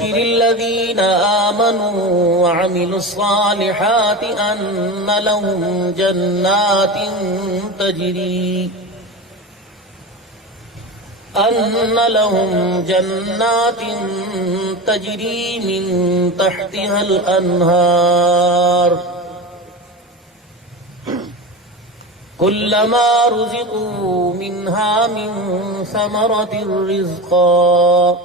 الذين آمنوا وعملوا الصالحات أن لهم جنات تجري من تحتها الأنهار كلما رزقوا منها من ثمرة رزقا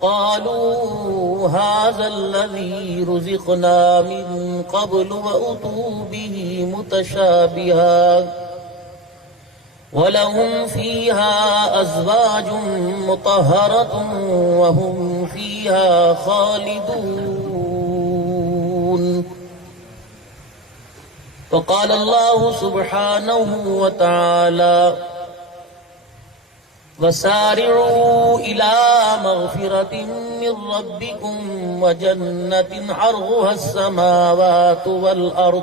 قالوا هذا الذي رزقنا من قبل وأتوا به متشابها ولهم فيها أزواج مطهرة وهم فيها خالدون. وقال الله سبحانه وتعالى وسارعوا إلى مغفرة من ربكم وجنة عرضها السماوات والأرض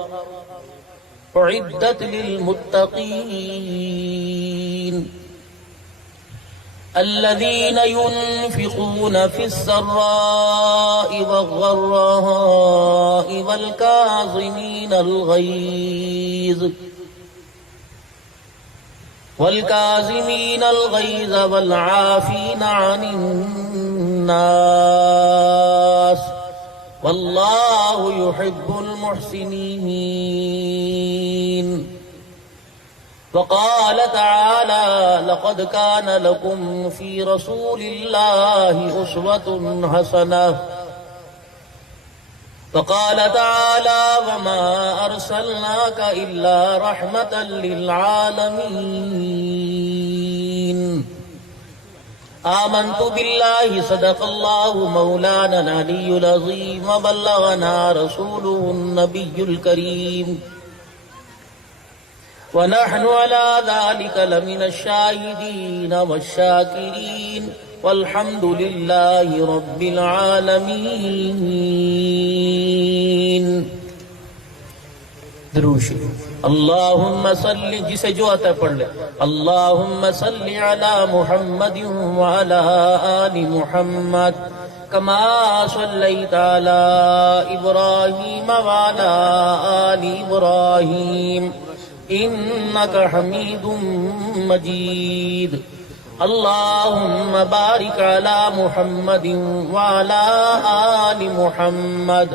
أعدت للمتقين الذين ينفقون في السراء والضراء والكاظمين الغيظ والعافين عن الناس والله يحب المحسنين. وقال تعالى لقد كان لكم في رسول الله أسوة حسنة. وقال تعالى وما أرسلناك إلا رحمة للعالمين. آمنت بالله صدق الله مولانا العلي العظيم وبلغنا رسوله النبي الكريم ونحن على ذلك لمن الشاهدين والشاكرين والحمد لله رب العالمین. درود شریف. اللہم صلی، جسے جو آتا ہے پڑھ لے. اللہم صلی علی محمد وعلی آل محمد کما صلیت علی ابراہیم وعلی آل ابراہیم انک حمید مجید. اللہم بارک علی محمد وعلی آل محمد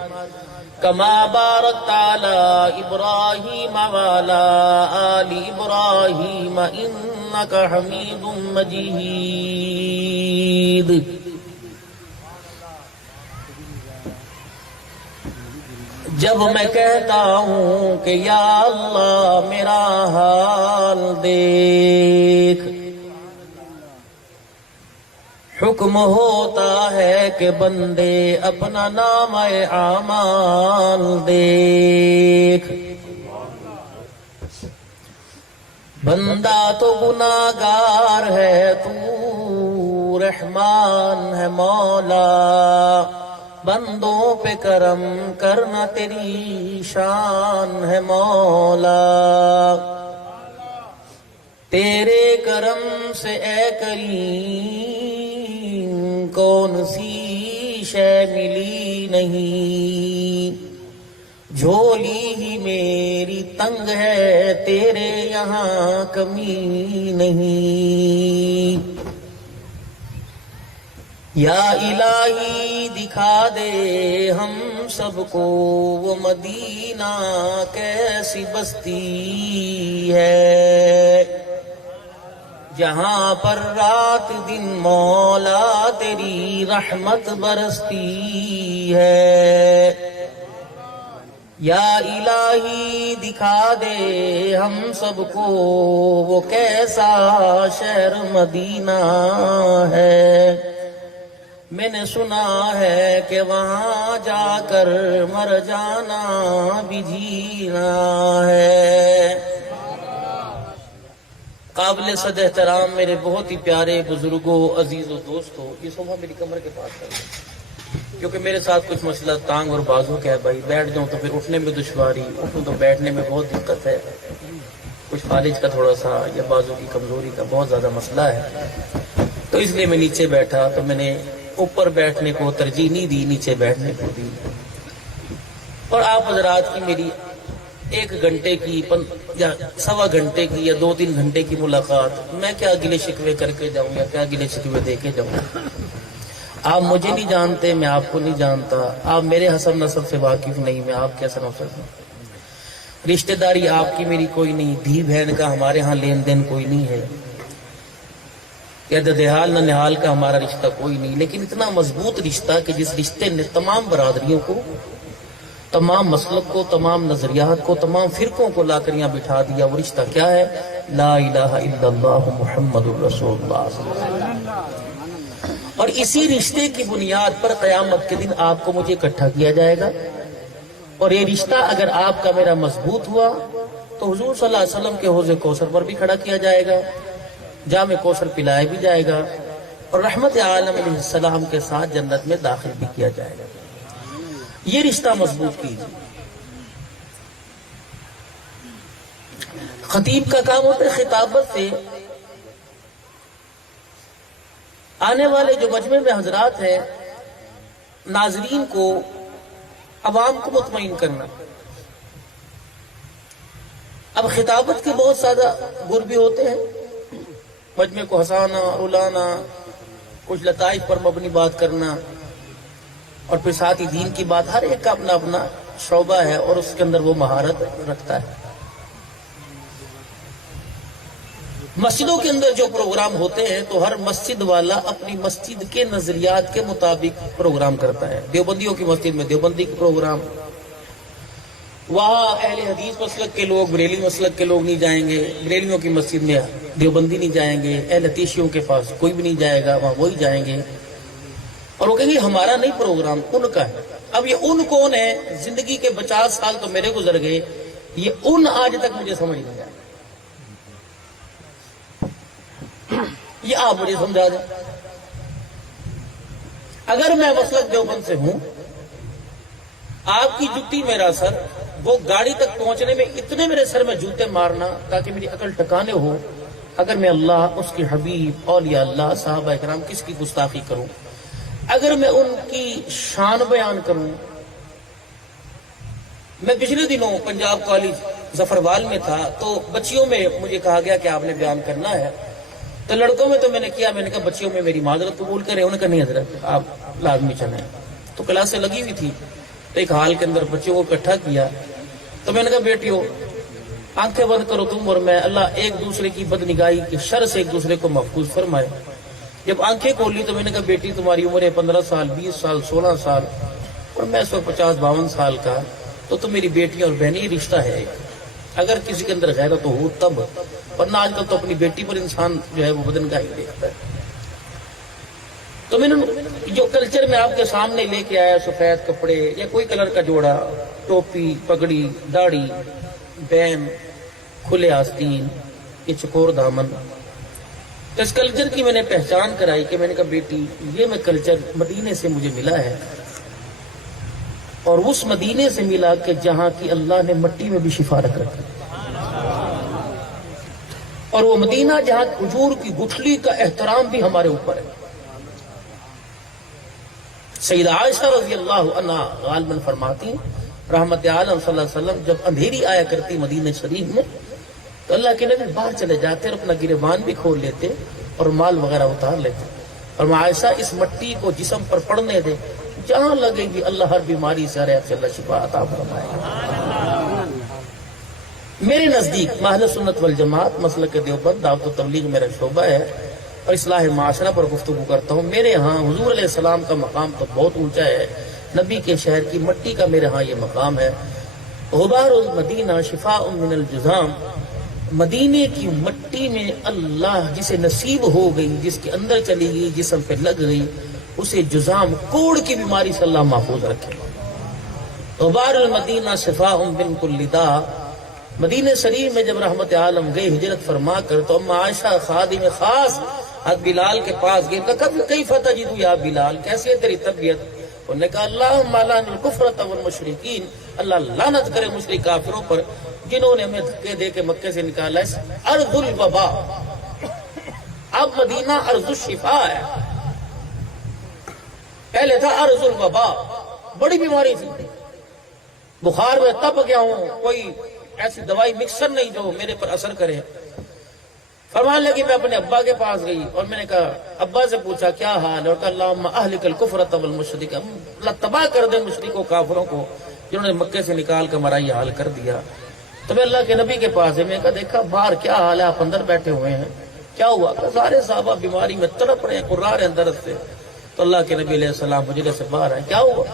کما بارکت علی ابراہیم وعلی آل ابراہیم انک حمید مجید. جب میں کہتا ہوں کہ یا اللہ میرا حال دیکھ، حکم ہوتا ہے کہ بندے اپنا نام اعمال دیکھ. بندہ تو گناہگار ہے، تو رحمان ہے مولا، بندوں پہ کرم کرنا تیری شان ہے مولا. تیرے کرم سے اے کریم کون سی شے ملی نہیں، جھولی ہی میری تنگ ہے تیرے یہاں کمی نہیں. یا الہی دکھا دے ہم سب کو وہ مدینہ کیسی بستی ہے، جہاں پر رات دن مولا تیری رحمت برستی ہے. یا الہی دکھا دے ہم سب کو وہ کیسا شہر مدینہ ہے، میں نے سنا ہے کہ وہاں جا کر مر جانا بھی جینا ہے. قابل صد احترام میرے بہت ہی پیارے بزرگوں، عزیزوں، دوستوں، یہ صوفہ میری کمر کے پاس ہے کیونکہ میرے ساتھ کچھ مسئلہ ٹانگ اور بازو کا ہے بھائی. بیٹھ جاؤں تو پھر اٹھنے میں دشواری، اٹھوں تو بیٹھنے میں بہت دقت ہے. کچھ فالج کا تھوڑا سا یا بازو کی کمزوری کا بہت زیادہ مسئلہ ہے، تو اس لیے میں نیچے بیٹھا. تو میں نے اوپر بیٹھنے کو ترجیح نہیں دی، نیچے بیٹھنے کو دی۔ اور آپ حضرات کی میری 1 گھنٹے کی یا 1.25 گھنٹے کی یا 2-3 گھنٹے کی ملاقات، میں کیا گلے شکوے کر کے جاؤں یا کیا گلے شکوے دے کے جاؤں؟ آپ مجھے نہیں جانتے، میں آپ کو نہیں جانتا، آپ میرے حسب نسب سے واقف نہیں، میں آپ کے حسب نسب سے، رشتہ داری آپ کی میری کوئی نہیں، دھی بہن کا ہمارے ہاں لین دین کوئی نہیں ہے، یا ددحال نہ نہال کا ہمارا رشتہ کوئی نہیں، لیکن اتنا مضبوط رشتہ کہ جس رشتے نے تمام برادریوں کو، تمام مسلک کو، تمام نظریات کو، تمام فرقوں کو لا کر یہاں بٹھا دیا۔ وہ رشتہ کیا ہے؟ لا الہ الا اللہ محمد الرسول اللہ صلی اللہ علیہ وسلم۔ اور اسی رشتے کی بنیاد پر قیامت کے دن آپ کو مجھے اکٹھا کیا جائے گا، اور یہ رشتہ اگر آپ کا میرا مضبوط ہوا تو حضور صلی اللہ علیہ وسلم کے حوض کوثر پر بھی کھڑا کیا جائے گا، جام کوثر پلایا بھی جائے گا، اور رحمت عالم علیہ السلام کے ساتھ جنت میں داخل بھی کیا جائے گا۔ یہ رشتہ مضبوط کیجیے۔ خطیب کا کام ہوتا ہے خطابت سے آنے والے جو مجمع میں حضرات ہیں، ناظرین کو، عوام کو مطمئن کرنا۔ اب خطابت کے بہت زیادہ گر بھی ہوتے ہیں، مجمع کو ہنسانا، رلانا، کچھ لطائف پر مبنی بات کرنا، اور پھر ساتھ ہی دین کی بات۔ ہر ایک کا اپنا اپنا شعبہ ہے اور اس کے اندر وہ مہارت رکھتا ہے۔ مسجدوں کے اندر جو پروگرام ہوتے ہیں تو ہر مسجد والا اپنی مسجد کے نظریات کے مطابق پروگرام کرتا ہے۔ دیوبندیوں کی مسجد میں دیوبندی کا پروگرام، وہاں اہل حدیث مسلک کے لوگ، بریلی مسلک کے لوگ نہیں جائیں گے، بریلیوں کی مسجد میں دیوبندی نہیں جائیں گے، اہل حدیثیوں کے پاس کوئی بھی نہیں جائے گا، وہاں وہی جائیں گے، اور وہ کہیں گے ہمارا نہیں پروگرام، ان کا ہے۔ اب یہ ان کون ہے؟ زندگی کے 50 سال تو میرے گزر گئے، یہ ان آج تک مجھے سمجھ نہیں آیا۔ یہ آپ مجھے سمجھا دیں۔ اگر میں مسلک دیوبند سے ہوں، آپ کی جوتی میرا سر، وہ گاڑی تک پہنچنے میں اتنے میرے سر میں جوتے مارنا تاکہ میری عقل ٹھکانے ہو، اگر میں اللہ، اس کے حبیب، اولیاء اللہ، صحابہ کرام کس کی گستاخی کروں، اگر میں ان کی شان بیان کروں۔ میں پچھلے دنوں پنجاب کالج ظفروال میں تھا تو بچیوں میں مجھے کہا گیا کہ آپ نے بیان کرنا ہے، تو لڑکوں میں تو میں نے کیا، میں نے کہا بچیوں میں میری معذرت قبول کرے، انہوں نے کہا نہیں حضرت آپ لازمی چلیں۔ تو کلاسیں لگی ہوئی تھی، تو ایک حال کے اندر بچوں کو اکٹھا کیا، تو میں نے کہا بیٹیوں آنکھیں بند کرو تم اور میں، اللہ ایک دوسرے کی بدنگاہی کے شر سے ایک دوسرے کو محفوظ فرمائے۔ جب آنکھیں کھولی تو میں نے کہا بیٹی تمہاری عمر ہے 15 سال، 20 سال، 16 سال، اور میں اس وقت 50-52 سال کا، تو تم میری بیٹی اور بہنی رشتہ ہے۔ اگر کسی کے اندر غیرت ہو تب، ورنہ آج کل تو اپنی بیٹی پر انسان جو ہے وہ بدنگاہی دیکھتا ہے۔ تو میں نے جو کلچر میں آپ کے سامنے لے کے آیا، سفید کپڑے یا کوئی کلر کا جوڑا، ٹوپی، پگڑی، داڑھی، بین، کھلے آستین، یہ چکور دامن، تو اس کلچر کی میں نے پہچان کرائی کہ میں نے کہا بیٹی یہ میں کلچر مدینے سے مجھے ملا ہے، اور اس مدینے سے ملا کہ جہاں کی اللہ نے مٹی میں بھی شفا رکھ رکھی، اور وہ مدینہ جہاں کھجور کی گٹھلی کا احترام بھی ہمارے اوپر ہے۔ سیدہ عائشہ رضی اللہ عنہا غالباً فرماتی رحمت عالم صلی اللہ علیہ وسلم جب اندھیری آیا کرتی مدینہ شریف میں تو اللہ کے نبی باہر چلے جاتے اور اپنا گریبان بھی کھول لیتے اور مال وغیرہ اتار لیتے، اور عائشہ اس مٹی کو جسم پر پڑنے دے، جہاں لگے گی اللہ ہر بیماری سے، ہر عیب سے اللہ شفا عطا فرمائے گا۔ میرے نزدیک اہل سنت والجماعت مسلک دیوبند دعوت و تبلیغ میرا شعبہ ہے، اور اصلاح معاشرہ پر گفتگو کرتا ہوں۔ میرے ہاں حضور علیہ السلام کا مقام تو بہت اونچا ہے، نبی کے شہر کی مٹی کا میرے ہاں یہ مقام ہے۔ غبار المدینہ شفاء من الجذام، مدینے کی مٹی میں اللہ جسے نصیب ہو گئی، جس کے اندر چلی گئی، جسم پہ لگ گئی، اسے جذام کوڑ کی بیماری سے اللہ محفوظ رکھے۔ غبار المدینہ شفاء من کل داء، مدینہ شریف میں جب رحمت عالم گئے ہجرت فرما کر تو اما عائشہ خادم خاص حضرت بلال کے پاس گئے، کہا کیف تجد یا بلال، کیسی ہے تیری طبیعت؟ انہوں نے کہا اللہم لعن الکفرۃ والمشرکین، اللہ لعنت کرے مشرک کافروں پر جنہوں نے ہمیں دھکے دے کے مکے سے نکالا ہے۔ ارض الوباء، اب مدینہ ارض الشفاء ہے۔ پہلے تھا عرض الوبا، بڑی بیماری تھی، بخار میں تپ گیا ہوں، کوئی ایسی دوائی مکسر نہیں جو میرے پر اثر کرے۔ فرمان لگی میں اپنے ابا کے پاس گئی اور میں نے کہا، ابا سے پوچھا کیا حال ہے، اور کہا اللہم اہلک الکفر والمشرک، اللہ تباہ کر دے مشرکوں کافروں کو جنہوں نے مکے سے نکال کر ہمارا یہ حال کر دیا۔ تو میں اللہ کے نبی کے پاس ہے، میں نے کہا دیکھا باہر کیا حال ہے، آپ اندر بیٹھے ہوئے ہیں، کیا ہوا؟ کہ سارے صحابہ بیماری میں تڑپ رہے ہیں، قرار ہیں اندر سے۔ تو اللہ کے نبی علیہ السلام حجرے سے باہر آئے، کیا ہوا؟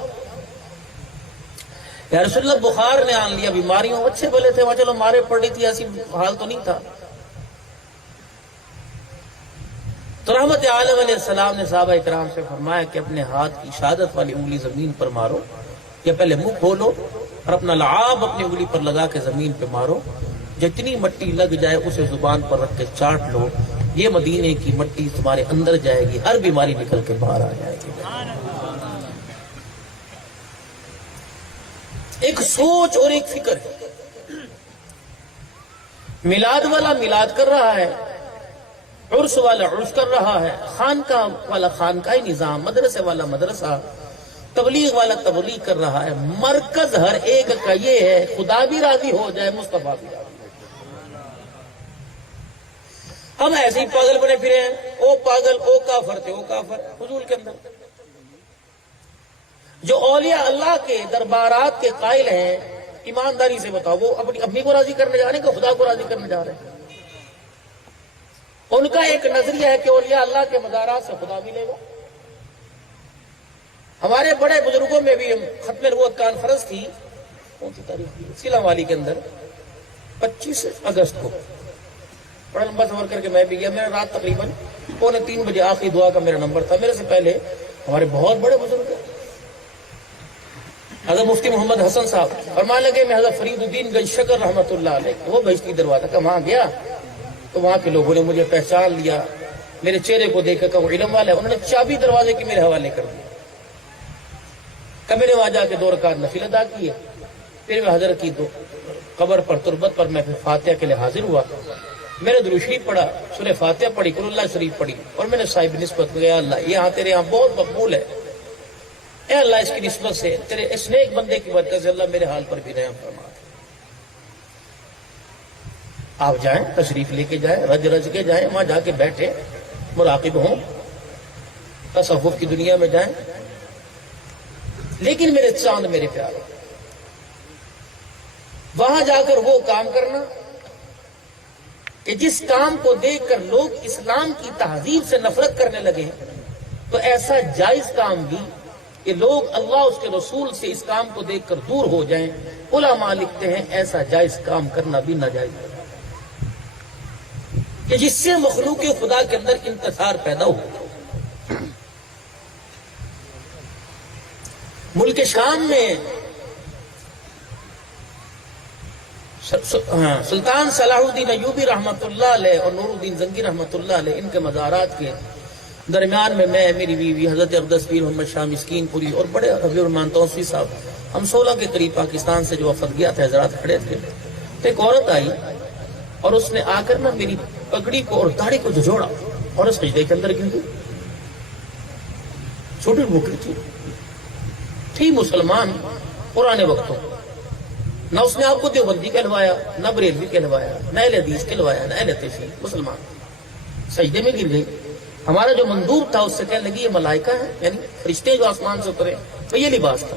یا رسول اللہ بخار نے آن لیا، بیماریوں اچھے بلے تھے وہاں، چلو مارے پڑ رہی تھی، ایسی حال تو نہیں تھا۔ تو رحمت عالم علیہ السلام نے صحابہ اکرام سے فرمایا کہ اپنے ہاتھ کی شہادت والی انگلی زمین پر مارو، یا پہلے منہ کھولو اور اپنا لعاب اپنی انگلی پر لگا کے زمین پہ مارو، جتنی مٹی لگ جائے اسے زبان پر رکھ کے چاٹ لو، یہ مدینے کی مٹی تمہارے اندر جائے گی، ہر بیماری نکل کے باہر آ جائے گی۔ ایک سوچ اور ایک فکر ہے۔ میلاد والا میلاد کر رہا ہے، عرس والا عرس کر رہا ہے، خانقاہ والا خانقاہی نظام، مدرسے والا مدرسہ، تبلیغ والا تبلیغ کر رہا ہے۔ مرکز ہر ایک کا یہ ہے خدا بھی راضی ہو جائے، مصطفیٰ بھی راضی ہو جائے۔ ہم ایسے ہی پاگل بنے پھرے ہیں، او پاگل او کافر تھے، او کافر حضور کے اندر۔ جو اولیاء اللہ کے دربارات کے قائل ہیں، ایمانداری سے بتاؤ، وہ اپنی امی کو راضی کرنے جا رہے ہیں کہ خدا کو راضی کرنے جا رہے ہیں؟ ان کا ایک نظریہ ہے کہ اولیاء اللہ کے مزارات سے خدا ملے گا۔ ہمارے بڑے بزرگوں میں بھی ختم نبوت کانفرنس تھی، کون سی تاریخ تھی؟ سیلا والی کے اندر 25 اگست کو، بڑا لمبا سفر کر کے میں بھی گیا۔ میرا رات تقریباً 2:45 بجے آخری دعا کا میرا نمبر تھا۔ میرے سے پہلے ہمارے بہت بڑے بزرگ ہیں، حضرت مفتی محمد حسن صاحب فرمانے لگے، میں حضرت فرید الدین گنج شکر رحمۃ اللہ علیہ، وہ بہشتی دروازہ کا وہاں گیا تو وہاں کے لوگوں نے مجھے پہچان لیا، میرے چہرے کو دیکھ کر وہ علم والے، انہوں نے چابی دروازے کی میرے حوالے کر دی۔ کہ میں نے وہاں جا کے 2 رکعت نفل ادا کیے، پھر میں حضرت کی تو قبر پر تربت پر میں پھر فاتحہ کے لیے حاضر ہوا، میں نے درود شریف پڑھا، سورہ فاتحہ پڑھی، قل اللہ شریف پڑھی، اور میں نے صاحب نسبت کیا، اللہ یہاں تیرے یہاں بہت مقبول ہے، اے اللہ اس کی نسبت سے تیرے اس نیک بندے کی برکت سے اللہ میرے حال پر بھی رحم فرما۔ آپ جائیں، تشریف لے کے جائیں، رج رج کے جائیں، وہاں جا کے بیٹھے مراقب ہوں، تصوف کی دنیا میں جائیں، لیکن میرے چاند میرے پیارے، وہاں جا کر وہ کام کرنا کہ جس کام کو دیکھ کر لوگ اسلام کی تہذیب سے نفرت کرنے لگے، تو ایسا جائز کام بھی کہ لوگ اللہ اس کے رسول سے اس کام کو دیکھ کر دور ہو جائیں، علماء لکھتے ہیں ایسا جائز کام کرنا بھی ناجائز ہے کہ جس سے مخلوق خدا کے اندر انتصار پیدا ہو۔ ملک شام میں سلطان صلاح الدین ایوبی رحمۃ اللہ علیہ اور نور الدین زنگی رحمۃ اللہ علیہ، ان کے مزارات کے درمیان میں میری بیوی حضرت اقدس پیر محمد شاہ مسکین پوری اور بڑے حبیب الرحمان توسوی صاحب، ہم 16 کے قریب پاکستان سے جو وفد گیا تھا حضرات کھڑے تھے، تو ایک عورت آئی اور اس نے آ کر میری پگڑی کو اور داڑھی کو جھجوڑا اور اس سجدے کے اندر گر گئی۔ چھوٹی موٹی تھی مسلمان پرانے وقتوں، نہ اس نے آپ کو دیوبندی کہلوایا، نہ بریلوی کہلوایا، نہ اہل حدیث کہلوایا، نہ اہل تشیع، مسلمان سجدے میں گر گئی۔ ہمارا جو مندوب تھا اس سے کہنے لگی یہ ملائکہ ہے، یعنی فرشتے جو آسمان سے اترے، تو یہ لباس تھا۔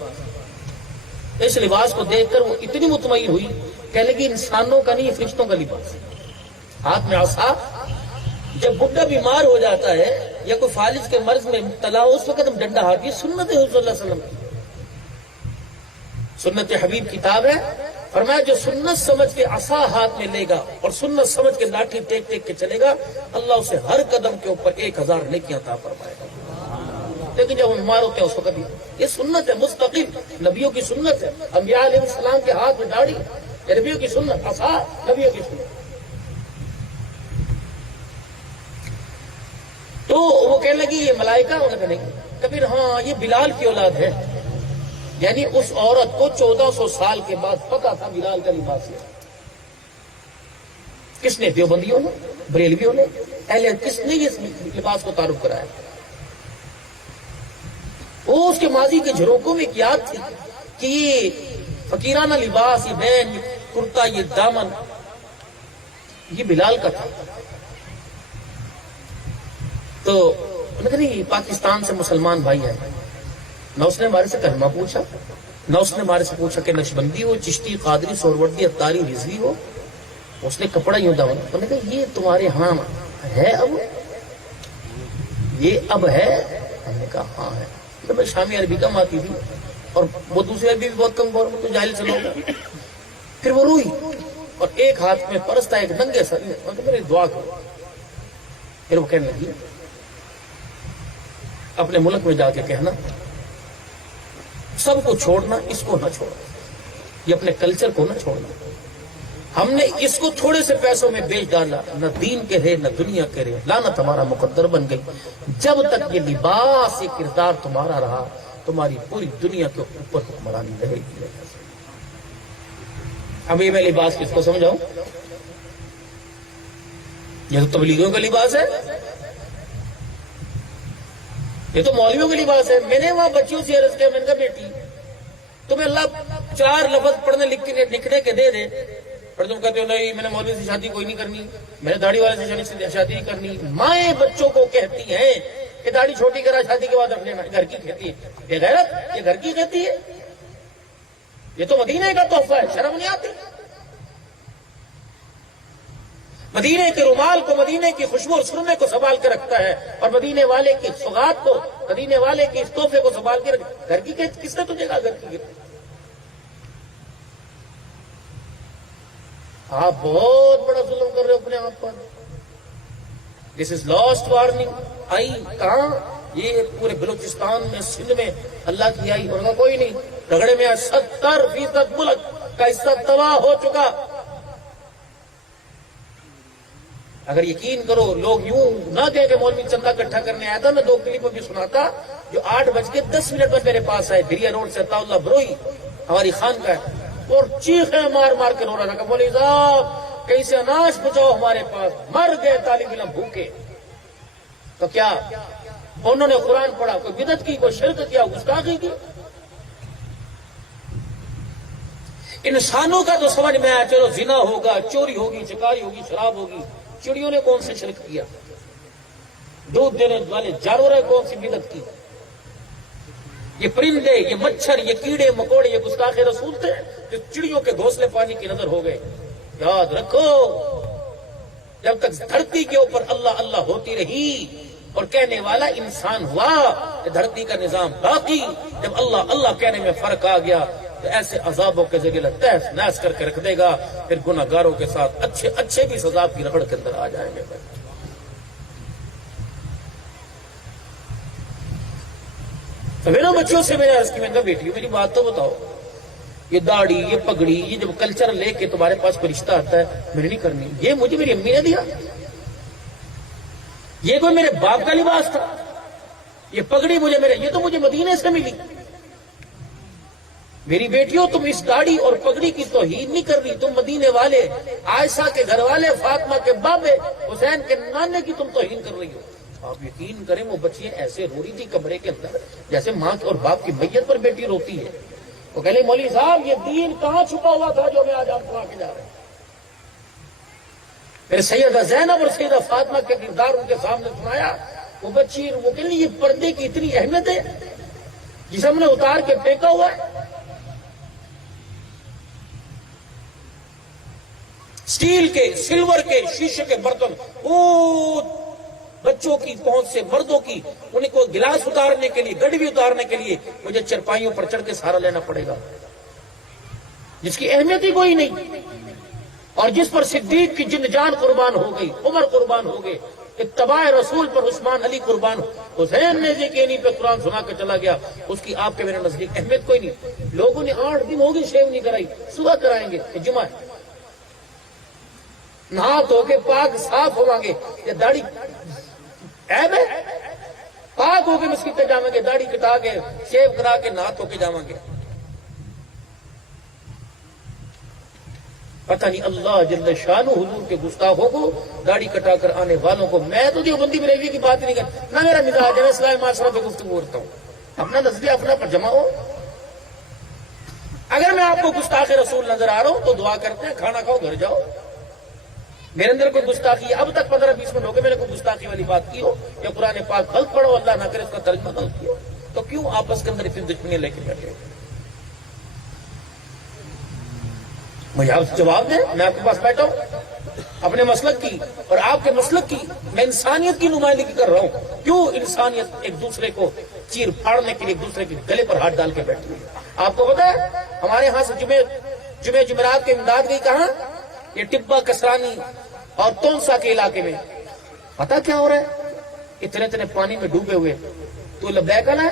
اس لباس کو دیکھ کر وہ اتنی مطمئن ہوئی، کہنے لگی انسانوں کا نہیں، فرشتوں کا لباس ہے۔ ہاتھ میں عصا۔ جب بڈھا بیمار ہو جاتا ہے یا کوئی فالج کے مرض میں مبتلا ہو، اس وقت ہم ڈنڈا ہاتھ، یہ سنت ہے حضور صلی اللہ علیہ وسلم کی، سنت حبیب کتاب ہے۔ فرمایا جو سنت سمجھ کے عصا ہاتھ میں لے گا اور سنت سمجھ کے لاٹھی ٹیک ٹیک کے چلے گا، اللہ اسے ہر قدم کے اوپر 1000 نیکیاں عطا فرمائے گا۔ لیکن جب ہم بیمار ہوتے ہیں اس وقت یہ سنت ہے مستقیم، نبیوں کی سنت ہے۔ انبیاء علیہ السلام کے ہاتھ میں داڑھی، یہ نبیوں کی سنت، عصا نبیوں کی سنت۔ تو وہ کہنے لگی یہ ملائکہ، انہوں نے کہا نہیں، کہ پھر ہاں یہ بلال کی اولاد ہے، یعنی اس عورت کو 1400 سال کے بعد پتا تھا بلال کا لباس ہے۔ کس نے؟ دیوبندیوں نے، بریلویوں نے، کس نے یہ لباس کو تعارف کرایا؟ وہ اس کے ماضی کے جھروکوں میں ایک یاد تھی کہ یہ فقیرانہ لباس، یہ بین، یہ کرتا، یہ دامن، یہ بلال کا تھا. تو انہوں نے کہا نہیں، پاکستان سے مسلمان بھائی آئے. نہ اس نے ہمارے سے کلمہ پوچھا، نہ اس نے ہمارے سے پوچھا کہ نقشبندی ہو، چشتی، قادری، سہروردی، اتاری، رضوی ہو. اس نے کپڑا یوں دامن. انہوں نے کہا یہ تمہارے ہاں ہے اب؟ یہ اب ہے؟ ہم نے کہا ہاں ہے. تو میں شامی عربی کم آتی تھی اور وہ دوسری عربی بھی بہت کم، تو جاہل سے لوگ. پھر وہ روئی اور ایک ہاتھ میں پرس تھا، ایک ننگے سر میں. انہوں نے کہا میری دعا کرو. پھر وہ کہنے لگی اپنے ملک میں جا کے کہنا سب کو چھوڑنا، اس کو نہ چھوڑنا، یہ اپنے کلچر کو نہ چھوڑنا. ہم نے اس کو تھوڑے سے پیسوں میں بیچ ڈالا، نہ دین کے رہے نہ دنیا کے رہے، لعنت ہمارا مقدر بن گئی. جب تک یہ لباس، یہ کردار تمہارا رہا، تمہاری پوری دنیا کے اوپر حکمرانی رہے گی. اب یہ میں لباس کس کو سمجھاؤں؟ یہ تو تبلیغیوں کا لباس ہے، یہ تو مولویوں کا لباس ہے. میں نے وہاں بچیوں سے عرض کیا، میں نے کہا بیٹی تمہیں اللہ 4 لفظ پڑھنے لکھنے کے دے دے، پر تم کہتے ہو نہیں میں نے مولوی سے شادی کوئی نہیں کرنی، میں نے داڑھی والے سے شادی نہیں کرنی. مائیں بچوں کو کہتی ہیں کہ داڑھی چھوٹی کرا، شادی کے بعد رکھ لینا. گھر کی کہتی ہے یہ غیرت، یہ گھر کی کہتی ہے. یہ تو مدینے کا تحفہ ہے، شرم نہیں آتی؟ مدینے کے رومال کو، مدینے کی خوشبو اور سرمے کو سنبھال کے رکھتا ہے، اور مدینے والے کی سوغات کو، مدینے والے کے اس تحفے کو سنبھال کے رکھتا ہے. گھر کی کس نے تجھے کہا گھر کی؟ آپ بہت بڑا ظلم کر رہے ہو اپنے آپ پر. دس از لاسٹ وارننگ. آئی کہاں؟ یہ پورے بلوچستان میں، سندھ میں اللہ کی آئی. اور کوئی نہیں، رگڑے میں 70% ملک کا حصہ تباہ ہو چکا. اگر یقین کرو لوگ یوں نہ کہے کہ مولوی چندہ اکٹھا کرنے آیا تھا. میں 2 کلپ بھی سناتا جو 8:10 پر میرے پاس آئے. دریا روڈ سے عطا اللہ بروئی ہماری خان کا ہے، اور چیخیں مار مار کے رو رہا تھا کہ مولوی صاحب کہیں سے اناج پہنچاؤ ہمارے پاس، مر گئے طالب علم بھوکے. تو کیا انہوں نے قرآن پڑھا، کوئی بدعت کی، کوئی شرک کیا، گستاخی کی؟ انسانوں کا تو سمجھ میں آیا چلو زنا ہوگا، چوری ہوگی، چکاری ہوگی، شراب ہوگی. چڑیوں نے کون سے شرک کیا؟ دودھ دینے والے جانور نے کون سی بدعت کی؟ یہ پرندے، یہ مچھر، یہ کیڑے مکوڑے، یہ گستاخ رسول تھے جو چڑیوں کے گھونسلے پانی کی نظر ہو گئے. یاد رکھو جب تک دھرتی کے اوپر اللہ اللہ ہوتی رہی اور کہنے والا انسان ہوا، کہ دھرتی کا نظام باقی. جب اللہ اللہ کہنے میں فرق آ گیا تو ایسے عذابوں کے ذریعے تہس نہس کر کے رکھ دے گا. پھر گناہ گاروں کے ساتھ اچھے بھی سزا کی رگڑ کے اندر آ جائیں گے. تو میرے بچوں سے میں نے عرض کی، میں نے کہا بیٹی میری بات تو بتاؤ، یہ داڑھی، یہ پگڑی، یہ جب کلچر لے کے تمہارے پاس کوئی رشتہ آتا ہے، میں نے نہیں کرنی. یہ مجھے میری امی نے دیا، یہ کوئی میرے باپ کا لباس تھا. یہ پگڑی یہ تو مجھے مدینے سے ملی. میری بیٹیوں تم اس داڑھی اور پگڑی کی توہین نہیں کر رہی، تم مدینے والے، عائشہ کے گھر والے، فاطمہ کے بابے، حسین کے نانے کی تم توہین کر رہی ہو. آپ یقین کریں وہ بچیاں ایسے رو رہی تھی کمرے کے اندر جیسے ماں اور باپ کی میت پر بیٹی روتی ہے. وہ کہہ لے مولوی صاحب یہ دین کہاں چھپا ہوا تھا جو میں آج آپ کو آ کے جا رہے ہیں. پھر سیدہ زینب اور سیدہ فاطمہ کے کردار ان کے سامنے سنایا. وہ بچی وہ کہہ لی یہ پردے کی اتنی اہمیت ہے جسے ہم نے اتار کے پھینکا ہوا ہے. اسٹیل کے، سلور کے، شیشے کے برتن بچوں کی پہنچ سے مردوں کی، ان کو گلاس اتارنے کے لیے، گڑوی اتارنے کے لیے مجھے چرپائیوں پر چڑھ کے سہارا لینا پڑے گا، جس کی اہمیت ہی کوئی نہیں، اور جس پر صدیق کی جن جان قربان ہو گئی، عمر قربان ہو گئے، اتباع رسول پر عثمان علی قربان، حسین نے جی کینی پہ قرآن سنا کے چلا گیا، اس کی آپ کے میرے نزدیک اہمیت کوئی نہیں. لوگوں نے 8 دن ہوگی شیو نہیں کرائی، صبح کرائیں گے، جمعہ نہا دھو کے پاک صاف ہوں گے. یہ داڑھی عیب ہے؟ پاک ہو کے مسجد پہ جاؤں گے، داڑھی کٹا کے شیو کرا کے نہا دھو کے جاؤں گے. پتہ نہیں اللہ جل شانہ حضور کے گستاخوں کو، داڑھی کٹا کر آنے والوں کو. میں تو دیوبندی بریلوی کی بات نہیں کرتا، نہ میرا مزاج ہے، میں اسلامی معاشرہ پہ گفتگو کرتا ہوں. اپنا نظریہ اپنا پر جمع ہو. اگر میں آپ کو گستاخ رسول نظر آ رہا ہوں تو دعا کرتے ہیں کھانا کھاؤ گھر جاؤ. میرے اندر کوئی گستاخی اب تک 15-20 منٹ ہو گئے میں نے کوئی گستاخی والی بات کی ہو یا قرآن پاک غلط پڑھو اللہ نہ کرے اس کا ترجمہ غلط کیا ہو تو کیوں آپس کے اندر اتنی دشمنیاں لے کے بیٹھے؟ مجھے آپ جواب دیں. میں آپ کے پاس بیٹھا ہوں اپنے مسلک کی اور آپ کے مسلک کی میں انسانیت کی نمائندگی کر رہا ہوں. کیوں انسانیت ایک دوسرے کو چیر پھاڑنے کے لیے ایک دوسرے کے گلے پر ہاتھ ڈال کے بیٹھی ہے؟ آپ کو پتا ہے ہمارے یہاں سے جمعرات کے امداد گئی کہاں؟ یہ ٹبا کسرانی اور تونسا کے علاقے میں. پتا کیا ہو رہا ہے؟ اتنے پانی میں ڈوبے ہوئے. تو لبیک ہے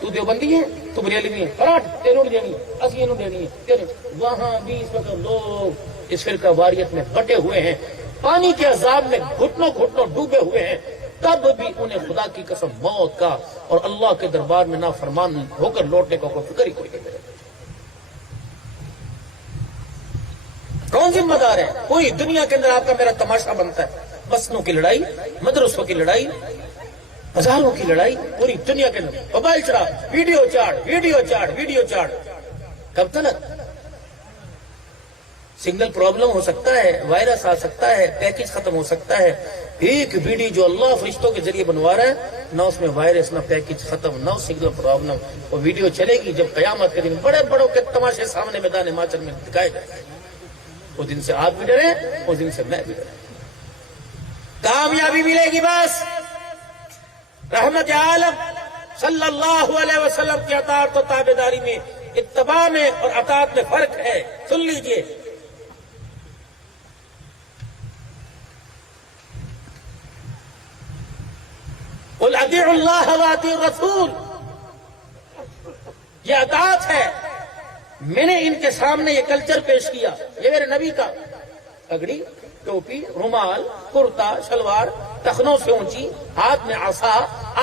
تو دیوبندی ہے تو بریلوی ہے پراٹھ تینوں دینی اسی دینی ہے. وہاں بھی اس وقت لوگ اس فرقہ واریت میں بٹے ہوئے ہیں پانی کے عذاب میں گھٹنوں ڈوبے ہوئے ہیں. تب بھی انہیں خدا کی قسم موت کا اور اللہ کے دربار میں نافرمان ہو کر لوٹنے کا کوئی فکر ہی کوئی نہیں کرے. کون ذمہ دار ہے؟ کوئی دنیا کے اندر آپ کا میرا تماشا بنتا ہے. مسجدوں کی لڑائی، مدرسوں کی لڑائی، بازاروں کی لڑائی، پوری دنیا کے اندر موبائل چڑھا ویڈیو چاٹ. کب تک؟ سگنل پرابلم ہو سکتا ہے، وائرس آ سکتا ہے، پیکج ختم ہو سکتا ہے. ایک ویڈیو جو اللہ فرشتوں کے ذریعے بنوا رہا ہے نہ اس میں وائرس نہ پیکج ختم نہ سگنل پرابلم. وہ ویڈیو چلے گی جب قیامت کے دن بڑے بڑوں کے تماشے سامنے میدان ماچر میں دکھائے جائیں گے. اس دن سے آپ بھی ڈریں، اس دن سے میں بھی ڈریں. کامیابی ملے گی بس رحمت عالم صلی اللہ علیہ وسلم کی اطاعت و تابعداری میں. اتباع میں اور اطاعت میں فرق ہے. سن لیجئے قل اطیعوا اللہ واطیعوا الرسول، یہ اطاعت ہے. میں نے ان کے سامنے یہ کلچر پیش کیا. یہ میرے نبی کا پگڑی، ٹوپی، رومال، کرتا، شلوار، ٹخنوں سے اونچی، ہاتھ میں عصا،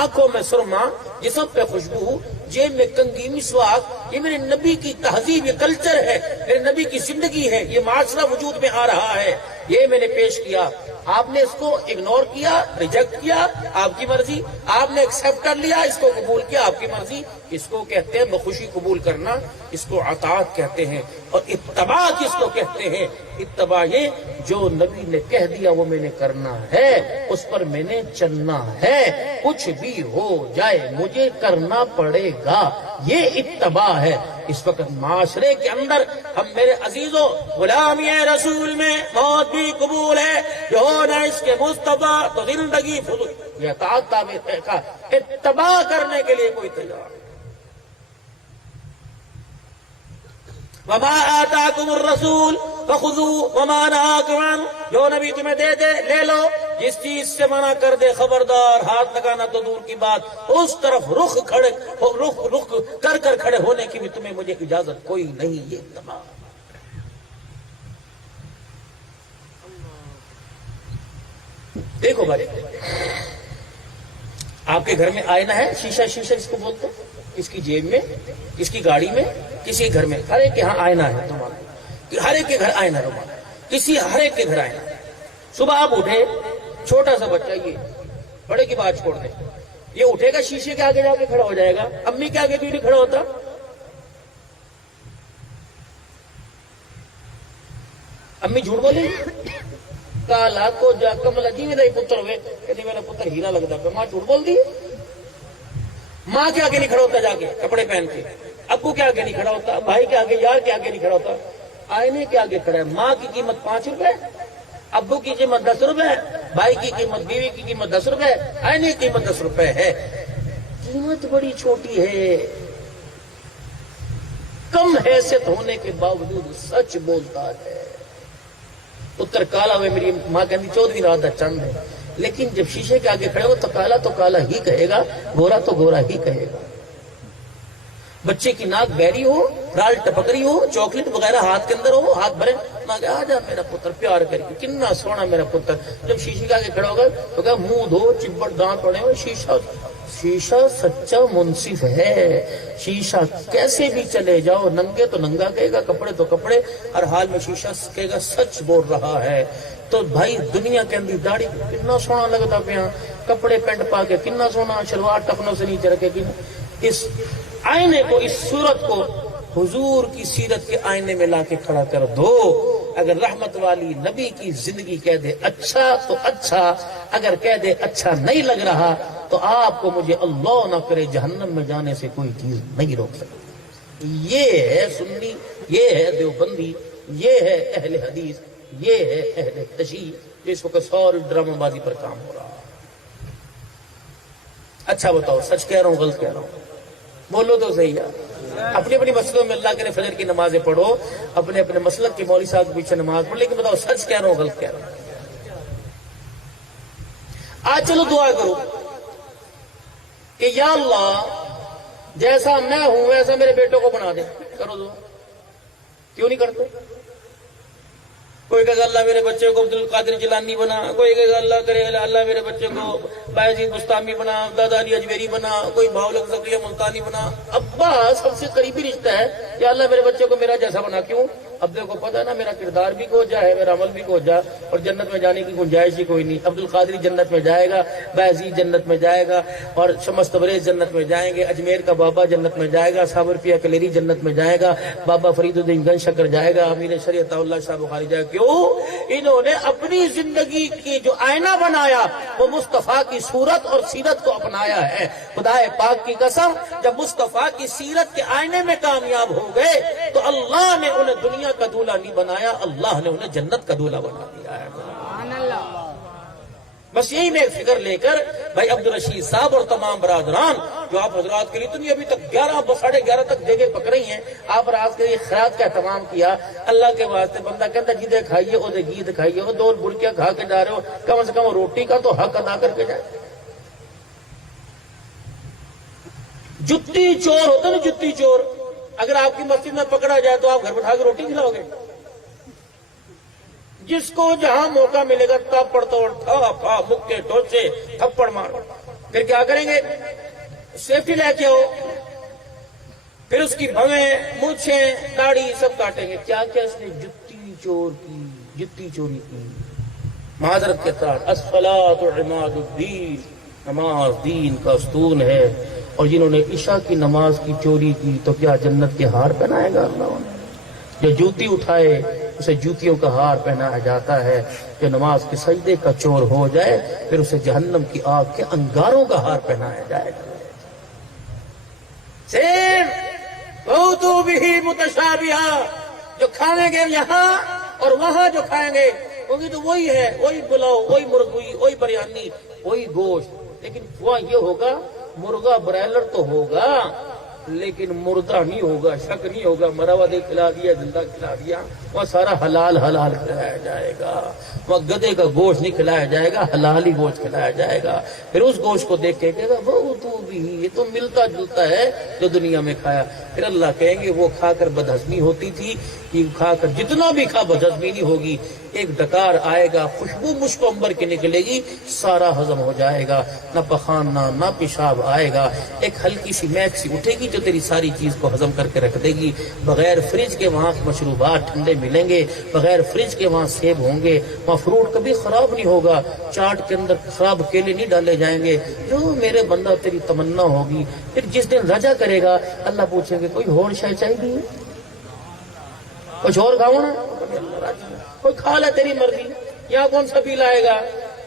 آنکھوں میں سرما، جسم پہ خوشبو، جیب میں کنگھی، مسواک. یہ میرے نبی کی تہذیب، یہ کلچر ہے، میرے نبی کی زندگی ہے. یہ معاشرہ وجود میں آ رہا ہے، یہ میں نے پیش کیا. آپ نے اس کو اگنور کیا، ریجیکٹ کیا، آپ کی مرضی. آپ نے ایکسپٹ کر لیا، اس کو قبول کیا، آپ کی مرضی. اس کو کہتے ہیں بخوشی قبول کرنا، اس کو اطاعت کہتے ہیں. اور اتباع کس کو کہتے ہیں؟ اتباع یہ جو نبی نے کہہ دیا وہ میں نے کرنا ہے، اس پر میں نے چلنا ہے، کچھ بھی ہو جائے مجھے کرنا پڑے گا. یہ اتباع ہے. اس وقت معاشرے کے اندر ہم میرے عزیزوں غلامی رسول میں موت بھی قبول ہے، جو ہونا اس کے مصطفیٰ تو زندگی فضول. یہ اطاعت تابع کا اتباع کرنے کے لیے کوئی تیار. وما آتاکم الرسول فخذوا وما نهاکم عنہ، جو نبی تمہیں دے دے لے لو، جس چیز سے منع کر دے خبردار. ہاتھ لگانا تو دور کی بات، اس طرف رخ کر کھڑے ہونے کی بھی تمہیں مجھے اجازت کوئی نہیں. یہ تمام دیکھو بھائی، آپ کے گھر میں آئینہ ہے، شیشہ اس کو بولتے ہیں. کس کی جیب میں، کس کی گاڑی میں، کسی گھر میں. ہر ایک کے ہاں آئینہ ہے تمہارا، ہر ایک کے گھر آئینہ ہے، ہر ایک کے گھر آئینہ. صبح آپ اٹھے، چھوٹا سا بچہ، یہ بڑے کی بات چھوڑ دیں، یہ اٹھے گا شیشے کے آگے جا کے کھڑا ہو جائے گا. امی کے آگے بھی نہیں کھڑا ہوتا. امی جھوٹ بولے کالا کو جا کملا جی میرا پتر ہوئے کہ میرا پتر ہیرا لگتا ہے. ماں جھوٹ بول دی. ماں کے آگے نہیں کھڑا ہوتا جا کے کپڑے پہن کے. ابو کے آگے نہیں کھڑا ہوتا، بھائی کے آگے، یار کے آگے نہیں کھڑا ہوتا. آئینے کے آگے کھڑا ہے. ماں کی قیمت 5 روپے، ابو کی قیمت 10 روپے، بھائی کی قیمت، بیوی کی قیمت 10 روپے، آئینے کی قیمت 10 روپے ہے. قیمت بڑی چھوٹی ہے. کم حیثیت ہونے کے باوجود سچ بولتا ہے. پتر کالا ہوئے، میری ماں کہتی 14ویں رات کا چند ہے. لیکن جب شیشے کے آگے کھڑے ہو تو کالا ہی کہے گا، گورا تو گورا ہی کہے گا. بچے کی ناک بہری ہو، رال ٹپکری ہو، چاکلیٹ وغیرہ ہاتھ کے اندر ہو، ہاتھ بھرے، ماں کہ آ جا میرا پتر پیار کر کے، کتنا سونا میرا پتر. جب شیشے کے آگے کھڑا ہوگا تو کہا منہ دھو، چبڑ دانت پڑے ہوئے. شیشہ سچا منصف ہے. شیشہ کیسے بھی چلے جاؤ، ننگے تو ننگا کہے گا، کپڑے تو کپڑے، ہر حال میں شیشہ کہے گا سچ بول رہا ہے. تو بھائی دنیا کے اندر داڑھی کتنا سونا لگتا پیا، کپڑے پینٹ پا کے کتنا سونا، شلوار ٹخنوں سے نیچے رکھے. اس آئینے کو, اس صورت کو حضور کی سیرت کے آئینے میں لا کے کھڑا کر دو. اگر رحمت والی نبی کی زندگی کہہ دے اچھا تو اچھا, اگر کہہ دے اچھا نہیں لگ رہا تو آپ کو مجھے اللہ نہ کرے جہنم میں جانے سے کوئی چیز نہیں روک سکتی. یہ ہے سنی, یہ ہے دیوبندی, یہ ہے اہل حدیث, یہ ہے اہل تشیع جو اس وقت ساری ڈرامہ بازی پر کام ہو رہا. اچھا بتاؤ, سچ کہہ رہا ہوں غلط کہہ رہا ہوں؟ بولو تو صحیح ہے. اپنی اپنی مسجدوں میں اللہ کے فجر کی نمازیں پڑھو, اپنے اپنے مسلک کے مولوی صاحب کے پیچھے نماز پڑھو, لیکن بتاؤ سچ کہہ رہا ہوں غلط کہہ رہا ہوں؟ آج چلو دعا کرو کہ یا اللہ جیسا میں ہوں ویسا میرے بیٹوں کو بنا دے. کرو دعا. کیوں نہیں کرتے؟ کوئی کہے گا اللہ میرے بچے کو عبد القادر جیلانی بنا, کوئی کہے گا اللہ کرے اللہ میرے بچے کو بایزید بستامی بنا, دادا علی اجمیری بنا, کوئی بھاؤلک زکریا ملتانی بنا. ابا سب سے قریبی رشتہ ہے کہ اللہ میرے بچے کو میرا جیسا بنا. کیوں؟ اب دیکھو پتہ ہے نا میرا کردار بھی کو جائے, میرا عمل بھی کو جائے, اور جنت میں جانے کی گنجائش ہی کوئی نہیں. عبد القادری جنت میں جائے گا, بایزید جنت میں جائے گا, اور شمس تبریز جنت میں جائیں گے, اجمیر کا بابا جنت میں جائے گا, صابر پیا کلیری جنت میں جائے گا, بابا فرید الدین گن شکر جائے گا, امیر شریعت اللہ شاہ بخاری جائے گا. کیوں؟ انہوں نے اپنی زندگی کی جو آئینہ بنایا وہ مصطفیٰ کی صورت اور سیرت کو اپنایا ہے. خدا پاک کی قسم, جب مصطفیٰ کی سیرت کے آئینے میں کامیاب ہو گئے تو اللہ نے انہیں دنیا کا دولہا نہیں بنایا, اللہ نے انہیں جنت کا دولہا بنا دیا ہے. بس یہی میں فکر لے کر بھائی عبد الرشید صاحب اور تمام برادران جو آپ حضرات کے لیے تو نہیں ابھی تک 11 تک جگہ پک رہی ہیں, آپ رات کے لیے خیرات کا اہتمام کیا. اللہ کے واسطے بندہ کہتا جیدے کھائیے وہ گیت کھائیے, وہ 2 بڑکیاں کھا کے جا رہے ہو, کم سے کم روٹی کا تو حق ادا کر کے جائے. جتی چور ہوتا نا, جتی چور, اگر آپ کی مسجد میں پکڑا جائے تو آپ گھر بٹھا کے روٹی کھلاؤ گے؟ جس کو جہاں موقع ملے گا تھپڑ توڑ تھا مکے ٹوچے تھپڑ مار. پھر کیا کریں گے؟ سیفٹی لے کے ہو, پھر اس کی بھویں مونچھیں داڑھی سب کاٹیں گے. کیا کیا اس نے جتی چور کی, جتی چوری کی. معذرت کے ساتھ الصلاۃ عماد الدین, نماز دین کا ستون ہے. اور جنہوں نے عشاء کی نماز کی چوری کی تو کیا جنت کے ہار پہنائے گا اللہ انہیں؟ جو جوتی اٹھائے اسے جوتیوں کا ہار پہنایا جاتا ہے. جو نماز کے سجدے کا چور ہو جائے پھر اسے جہنم کی آگ کے انگاروں کا ہار پہنایا جائے گا. بہتو بھی متشابہہ, جو کھائیں گے یہاں اور وہاں جو کھائیں گے ہوگی تو وہی ہے, وہی پلاؤ, وہی مرغوئی, وہی بریانی, وہی گوشت. لیکن وہاں یہ ہوگا مرغا برائلر تو ہوگا لیکن مردہ نہیں ہوگا, شک نہیں ہوگا, مرا ہوا دے کھلا دیا, زندہ کھلا دیا. وہاں سارا حلال کھلایا جائے گا. وہاں گدے کا گوشت نہیں کھلایا جائے گا, حلال ہی گوشت کھلایا جائے گا. پھر اس گوشت کو دیکھ کے کہے گا وہ تو بھی یہ تو ملتا جلتا ہے جو دنیا میں کھایا. پھر اللہ کہیں گے وہ کھا کر بدہضمی ہوتی تھی, یہ کھا کر جتنا بھی کھا بدہضمی نہیں ہوگی. ایک ڈکار آئے گا, خوشبو مشک و عنبر کی نکلے گی, سارا ہضم ہو جائے گا, نہ پخانہ نہ پیشاب آئے گا. ایک ہلکی سی مہک سی اٹھے گی جو تیری ساری چیز کو ہضم کر کے رکھ دے گی. بغیر فریج کے وہاں مشروبات ٹھنڈے ملیں گے, بغیر فریج کے وہاں سیب ہوں گے, وہاں فروٹ کبھی خراب نہیں ہوگا, چاٹ کے اندر خراب کیلے نہیں ڈالے جائیں گے. جو میرے بندہ تیری تمنا ہوگی. پھر جس دن رجا کرے گا اللہ پوچھیں گے کوئی اور شے چاہیے, کچھ اور کھاؤ نا, کوئی کھا لے تیری مرضی. یہاں کون سا بل آئے گا,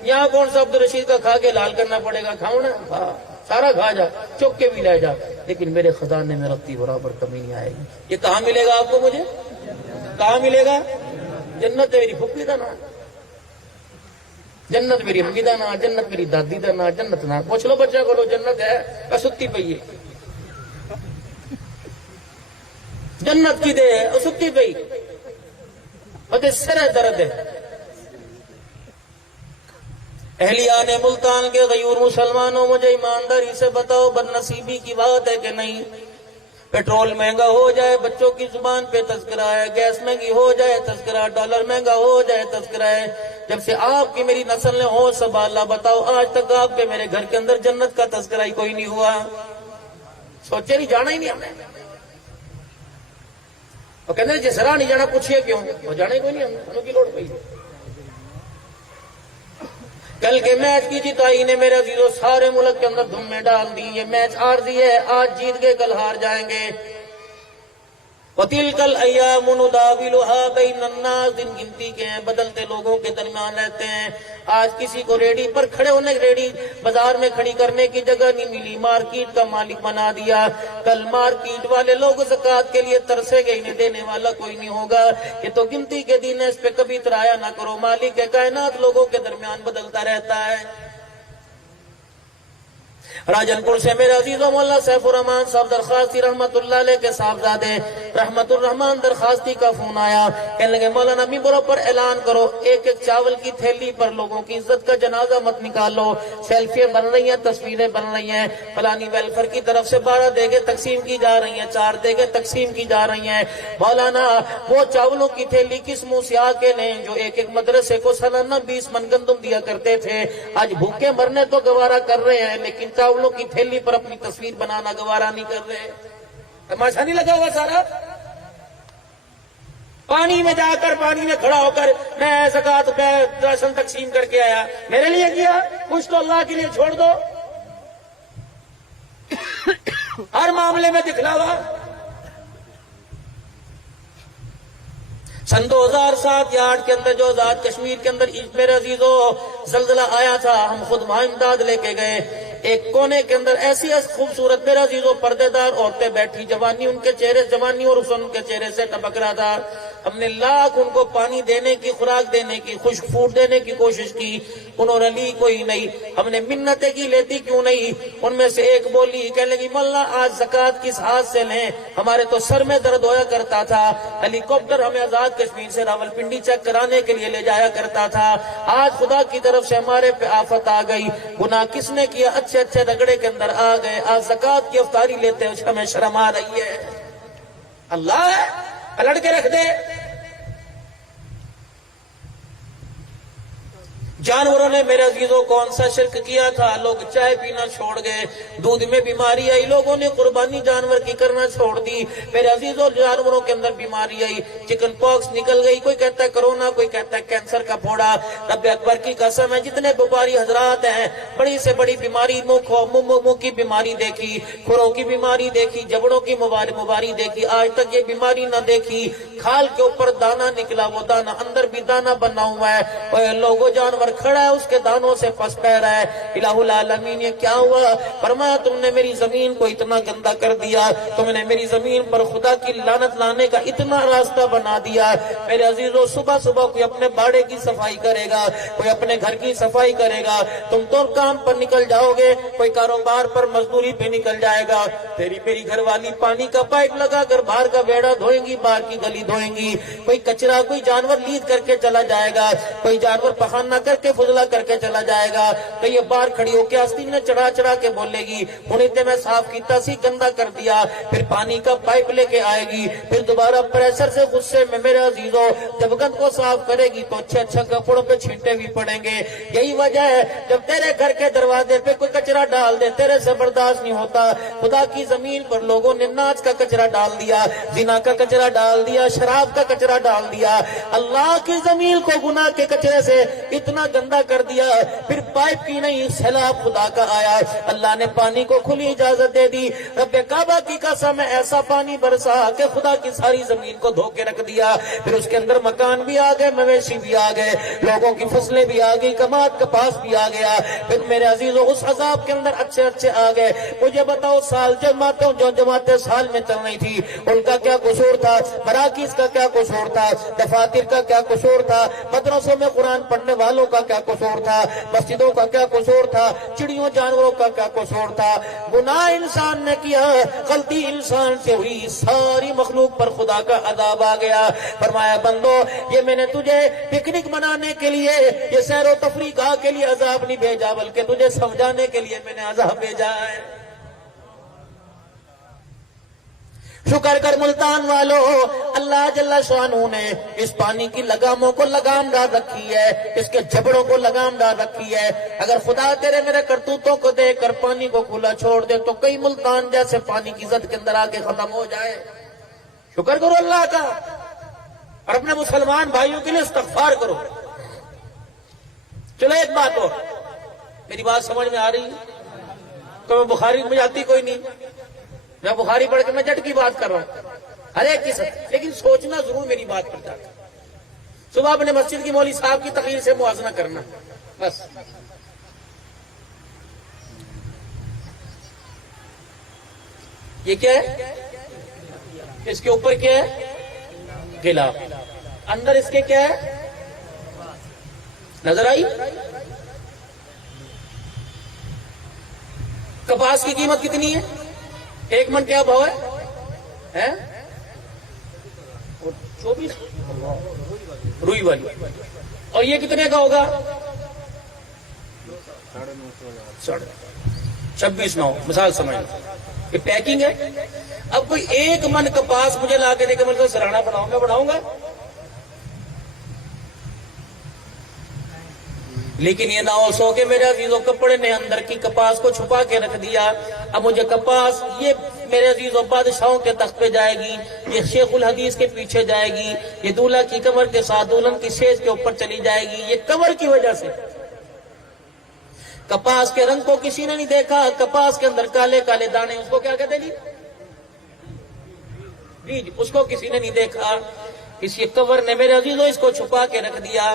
یہاں کون سا عبد الرشید کا کھا کے لال کرنا پڑے گا. کھاؤ نا, سارا کھا جا, چوک کے بھی لے جا, لیکن میرے خزانے میں رتی برابر کمی نہیں آئے گی. یہ کہاں ملے گا آپ کو؟ مجھے کہاں ملے گا؟ جنت میری پھپھی دا نا, جنت میری امی دا نا, جنت میری دادی دا نا, جنت نا. پوچھ لو بچہ کو, جنت ہے ستی پئی ہے, جنت کی دے ستی پئی, سر درد ہے. اہلیان ملتان کے غیور مسلمانوں مجھے ایمانداری سے بتاؤ بد نصیبی کی بات ہے کہ نہیں؟ پیٹرول مہنگا ہو جائے بچوں کی زبان پہ تذکرہ ہے, گیس مہنگی ہو جائے تذکرہ, ڈالر مہنگا ہو جائے تذکرہ ہے. جب سے آپ کی میری نسل نے ہو سنبھالا, بتاؤ آج تک آپ کے میرے گھر کے اندر جنت کا تذکرہ ہی کوئی نہیں ہوا. سوچے نہیں, جانا ہی نہیں ہم نے. اور کہتے ہیں جس راہ نہیں جانا پوچھئے کیوں, وہ جانا ہی کوئی نہیں, ہم کی لوڑ پئی. کل کے میچ کی جتائی نے میرے عزیزوں سارے ملک کے اندر دھم میں ڈال دی. یہ میچ عارضی ہے، آج جیت گئے کل ہار جائیں گے. وَتِلْكَ الْأَيَّامُ نُدَاوِلُهَا بَيْنَ النَّاسِ، دن گنتی کے ہیں، بدلتے لوگوں کے درمیان رہتے ہیں. آج کسی کو ریڑی پر کھڑے ہونے، ریڑی بازار میں کھڑی کرنے کی جگہ نہیں ملی، مارکیٹ کا مالک بنا دیا. کل مارکیٹ والے لوگ زکوٰۃ کے لیے ترسے گئے، انہیں دینے والا کوئی نہیں ہوگا. یہ تو گنتی کے دن ہے، اس پہ کبھی اترایا نہ کرو. مالک کائنات لوگوں کے درمیان بدلتا رہتا ہے. راجن پور سے میرے عزیزوں مولانا سیف الرحمان صاحب درخواستی رحمت اللہ علیہ کے صاحبزادے رحمت الرحمان درخواستی کا فون آیا. کہنے لگے مولانا ممبروں پر اعلان کرو، ایک ایک چاول کی تھیلی پر لوگوں کی عزت کا جنازہ مت نکالو. سیلفیاں بن رہی ہیں، تصویریں بن رہی ہیں، فلانی ویلفیئر کی طرف سے 12 دیگیں تقسیم کی جا رہی ہیں، 4 دیگیں تقسیم کی جا رہی ہیں. مولانا وہ چاولوں کی تھیلی کس منہ سے آ کے لیں جو ایک ایک مدرسے کو سالانہ 20 من گندم دیا کرتے تھے. آج بھوکے مرنے تو گوارا کر رہے ہیں، لیکن چاولوں کی تھیلی پر اپنی تصویر بنانا گوارا نہیں کر رہے. تماشا نہیں لگا ہوا سارا؟ پانی میں جا کر، پانی میں کھڑا ہو کر میں زکوٰۃ پہ راشن تقسیم کر کے آیا. میرے لیے کیا؟ کچھ تو اللہ کے لیے چھوڑ دو. ہر معاملے میں دکھلاوا. سن 2007 یا 2008 کے اندر جو آزاد کشمیر کے اندر میرے عزیزوں زلزلہ آیا تھا، ہم خود وہاں امداد لے کے گئے. ایک کونے کے اندر ایسی خوبصورت میرے عزیزوں پردے دار عورتیں بیٹھی، جوانی ان کے چہرے، جوانی اور حسن ان کے چہرے سے ٹپک رہا تھا. ہم نے لاکھ ان کو پانی دینے کی، خوراک دینے کی، خشک فوڈ دینے کی کوشش کی، انہوں نے لی کوئی نہیں. ہم نے منتیں کی، لیتی کیوں نہیں. ان میں سے ایک بولی، کہنے لگی مولانا آج زکوٰۃ کس ہاتھ سے لیں، ہمارے تو سر میں درد ہویا کرتا تھا. ہیلی کاپٹر ہمیں آزاد کشمیر سے راولپنڈی چیک کرانے کے لیے لے جایا کرتا تھا. آج خدا کی طرف سے ہمارے پہ آفت آ گئی. گناہ کس نے کیا؟ اچھے اچھے رگڑے کے اندر آ گئے. آج زکوٰۃ کی افطاری لیتے ہیں، ہمیں شرم آ رہی ہے. اللہ ہے، پلٹ کے رکھ دے. جانوروں نے میرے عزیزوں کون سا شرک کیا تھا؟ لوگ چائے پینا چھوڑ گئے، دودھ میں بیماری آئی، لوگوں نے قربانی جانور کی کرنا چھوڑ دی. میرے عزیزوں جانوروں کے اندر بیماری آئی، چکن پاکس نکل گئی، کوئی کہتا ہے کرونا، کوئی کہتا ہے کینسر کا پھوڑا. رب اکبر کی قسم ہے، جتنے بیماری حضرات ہیں، بڑی سے بڑی بیماری منہ کی بیماری دیکھی، کھروں کی بیماری دیکھی، جبڑوں کی بیماری دیکھی، آج تک یہ بیماری نہ دیکھی. کھال کے اوپر دانا نکلا، وہ دانا اندر بھی دانا بنا ہوا ہے. لوگوں جانور کھڑا ہے، اس کے دانوں سے پس پہ رہا ہے. الہ العالمین یہ کیا ہوا؟ فرمایا تم نے میری زمین کو اتنا گندا کر دیا، تم نے میری زمین پر خدا کی لعنت لانے کا اتنا راستہ بنا دیا. میرے عزیزوں صبح صبح کوئی اپنے باڑے کی صفائی کرے گا، کوئی اپنے گھر کی صفائی کرے گا، تم تو کام پر نکل جاؤ گے، کوئی کاروبار پر مزدوری پہ نکل جائے گا. تیری میری گھر والی پانی کا پائپ لگا کر باہر کا بیڑا دھوئیں گی، باہر کی گلی دھوئیں گی. کوئی کچرا، کوئی جانور لید کر کے چلا جائے گا، کوئی جانور پخانہ کر کے فضلہ کر کے چلا جائے گا. تو یہ باہر کھڑی ہو کے آستین میں چڑھا چڑھا کے بولے گی ہن تے میں صاف کیتا سی، گندا کر دیا. پھر پانی کا پائپ لے کے آئے گی، پھر دوبارہ پریشر سے غصے میں میرے عزیزوں جب گند کو صاف کرے گی تو اچھے اچھا کپڑوں پہ چھینٹے بھی پڑیں گے. یہی وجہ ہے جب تیرے گھر کے دروازے پہ کوئی کچرا ڈال دے تیرے سے برداشت نہیں ہوتا. خدا کی زمین پر لوگوں نے ناچ کا کچرا ڈال دیا، زنا کا کچرا ڈال دیا، شراب کا کچرا ڈال دیا. اللہ کی زمین کو گناہ کے کچرے سے اتنا گندا کر دیا. پھر پائپ کی نہیں، سیلاب خدا کا آیا، اللہ نے پانی کو کھلی اجازت دے دی. رب کعبہ کی قسم ایسا پانی برسا کہ خدا کی ساری زمین کو دھو کے رکھ دیا. پھر اس کے اندر مکان بھی آ گئے، مویشی بھی آ گئے، لوگوں کی فصلیں بھی آ گئی، کماد کپاس بھی آ گیا. پھر میرے عزیزوں اس عذاب کے اندر اچھے اچھے آ گئے. مجھے بتاؤ سال جو جماعتیں سال میں چل رہی تھی ان کا کیا قصور تھا؟ مراکز کا کیا قصور تھا؟ دفاتر کا کیا قصور تھا؟ مدرسوں میں قرآن پڑھنے والوں کا کیا قصور تھا؟ مسجدوں کا کیا قصور تھا؟ چڑیوں جانوروں کا کیا قصور تھا؟ گناہ انسان نے کیا، غلطی انسان سے ہوئی، ساری مخلوق پر خدا کا عذاب آ گیا. فرمایا بندو یہ میں نے تجھے پکنک منانے کے لیے، یہ سیر و تفریح کے لیے عذاب نہیں بھیجا، بلکہ تجھے سمجھانے کے لیے میں نے عذاب بھیجا ہے. شکر کر ملتان والو، اللہ جل شانہ نے اس پانی کی لگاموں کو لگام ڈال رکھی ہے، اس کے جبڑوں کو لگام ڈال رکھی ہے. اگر خدا تیرے میرے کرتوتوں کو دیکھ کر پانی کو کھلا چھوڑ دے تو کئی ملتان جیسے پانی کی زد کے اندر آ کے ختم ہو جائے. شکر کرو اللہ کا اور اپنے مسلمان بھائیوں کے لیے استغفار کرو. چلو ایک بات ہو، میری بات سمجھ میں آ رہی ہے؟ تو میں بخاری میں جاتی کوئی نہیں، میں بخاری پڑھ کے میں جٹ کی بات کر رہا ہوں ہر ایک کی ساتھ، لیکن سوچنا ضرور میری بات پر جاتا۔ صبح اپنے مسجد کی مولوی صاحب کی تقریر سے موازنہ کرنا، بس۔ یہ کیا ہے؟ اس کے اوپر کیا ہے؟ غلاف، اندر اس کے کیا ہے؟ نظر آئی؟ کپاس کی قیمت کتنی ہے؟ 1 من کیا بھاؤ ہے؟ 24 روئی والی، اور یہ کتنے کا ہوگا؟ 26,900 مثال سمجھ، یہ پیکنگ ہے۔ اب کوئی 1 من کپاس مجھے لا کے دے کے مطلب سرانا بناؤں، میں بناؤں گا؟ لیکن یہ نہ ہو سو کہ میرے عزیزوں کپڑے نے اندر کی کپاس کو چھپا کے رکھ دیا، اب مجھے کپاس یہ میرے عزیزوں بادشاہوں کے تخت پہ جائے گی، یہ شیخ الحدیث کے پیچھے جائے گی، یہ دولہا کی کمر کے ساتھ دلہن کی سیج کے اوپر چلی جائے گی، یہ کمر کی وجہ سے۔ کپاس کے رنگ کو کسی نے نہیں دیکھا، کپاس کے اندر کالے کالے دانے، اس کو کیا کہتے ہیں جی، اس کو کسی نے نہیں دیکھا، کسی کور نے میرے عزیزوں اس کو چھپا کے رکھ دیا۔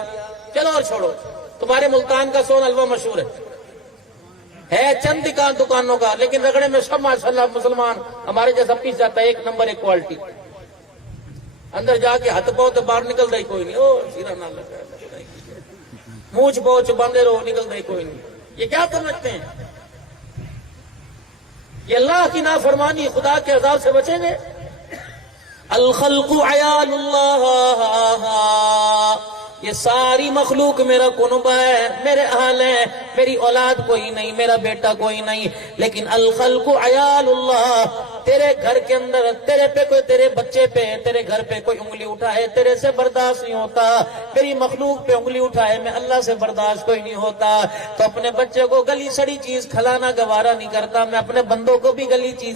چلو اور چھوڑو، تمہارے ملتان کا سون حلوہ مشہور ہے چند دکانوں کا، لیکن رگڑے میں سب ماشاءاللہ مسلمان ہمارے جیسا پیس جاتا ہے، 1 نمبر 1 کوالٹی۔ اندر جا کے ہاتھ پاؤں تو باہر نکل رہی کوئی نہیں، او سیدھا نہ لگا، مونچھ پوچھ باندھے رہو، نکل رہی کوئی نہیں۔ یہ کیا سمجھتے ہیں؟ یہ اللہ کی نافرمانی، خدا کے عذاب سے بچیں گے؟ الخلق عیال اللہ، یہ ساری مخلوق میرا کنبہ ہے، میرے اہل ہیں، میری اولاد کوئی نہیں، میرا بیٹا کوئی نہیں، لیکن الخلق عیال اللہ، تیرے گھر کے اندر تیرے پہ کوئی، تیرے بچے پہ، تیرے گھر پہ کوئی انگلی اٹھائے تیرے سے برداشت نہیں ہوتا، میری مخلوق پہ انگلی اٹھائے میں اللہ سے برداشت کوئی نہیں ہوتا۔ تو اپنے بچے کو گلی سڑی چیز کھلانا گوارا نہیں کرتا، میں اپنے بندوں کو بھی گلی چیز